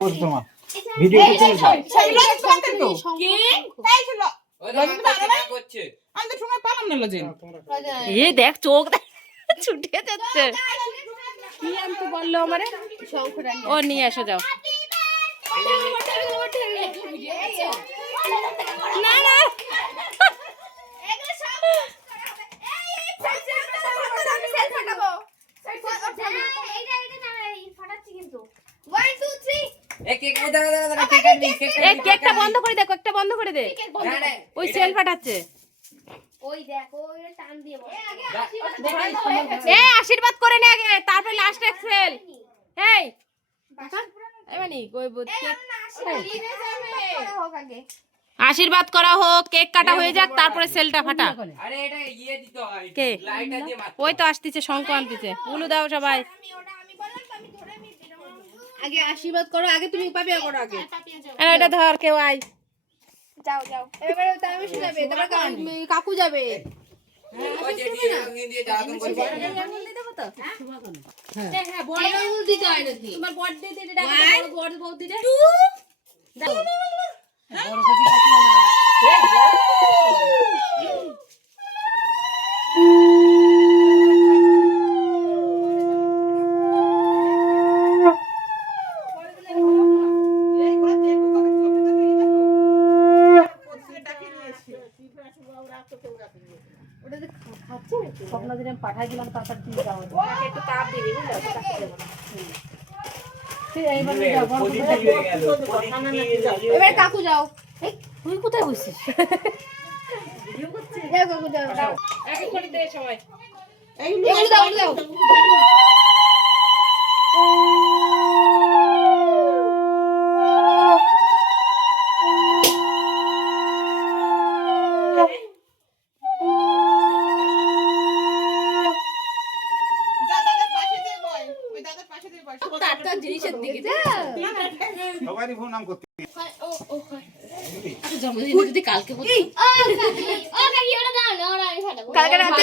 তোমার ভিডিও এই, এই, সব- সব লজেন্স বানাতেন তো? কি? তাই ছিল। ওই লজেন্স দেখো, চোখ দেখ, ছুটে যাচ্ছে কি আনতে বলল আমারে ও নিয়ে এসো যাও না না এ কেক এ দাঁড়া দাঁড়া দাঁড়া কেক কাটবি কেক এই কেকটা বন্ধ করে দে কেকটা বন্ধ করে দে। ওই সেল ফাটাচ্ছে ওই দেখো ওই টান দিয়ে বসে। এ আশীর্বাদ করে নে আগে তারপরে লাস্ট এক্সেল এই এই মানে। আশীর্বাদ করা হোক কেক কাটা হয়ে যাক তারপরে সেলটা ফাটা। আরে এটা ইয়ে দিতে হয় কে? ওই তো আসতেছে শঙ্খ আনতেছে। উলু দাও সবাই। আগে আশীর্বাদ করো আগে তুমি পাপিয়া করো আগে। এ, ওইটা ধর কেউ আয়। যাও যাও। এবারে তামিশু যাবে তারপর কা- কাকু যাবে। ওই যে দিয়ে রঙিন দিয়ে জ্বালাতন করছে। হ্যাঁ বড় আঙুল দিতে হয় নাকি তোমার বড় দিতে এটা বড় বড় দিতে এই করে দেখো, কবে চোখে তো নিয়ে দেখো। কোথায় ডাকিয়ে নিয়ে এসছে। স্বপ্ন দিনে পাঠাই দিয়ে যাও একটু তাপ দিবি পজিটিভ। এবার কাকু যাও। তুই কোথায় বসছিস যাও কাকু যাও। যাও। জিনিসের দিকে সবারই নাম করতে কালকে রাতে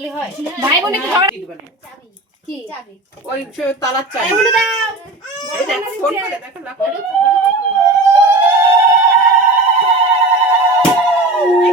করলে হয়। ভাই বোনে কি ঝগড়া কি? ওই তালার চাবি। এগুলো দাও। দেখ, ফোন করে দেখো, লাফো। এই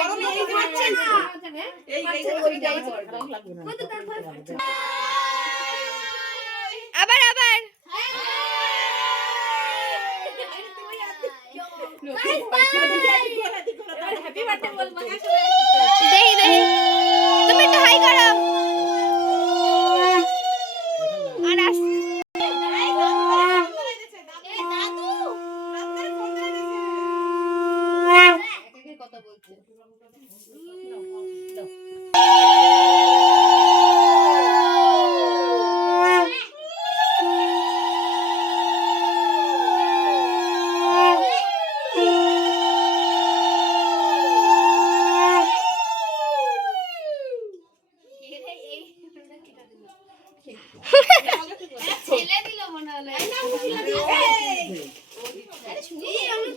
গরমে কি করছেন এই এই ওই যাই করবে ছেলে দিল মনে হলো।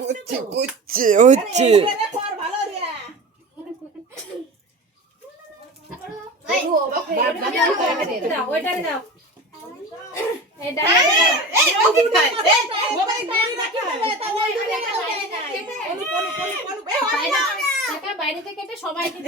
হচ্ছে হচ্ছে হচ্ছে ওইটা দাও বাইরে থেকে সবাইকে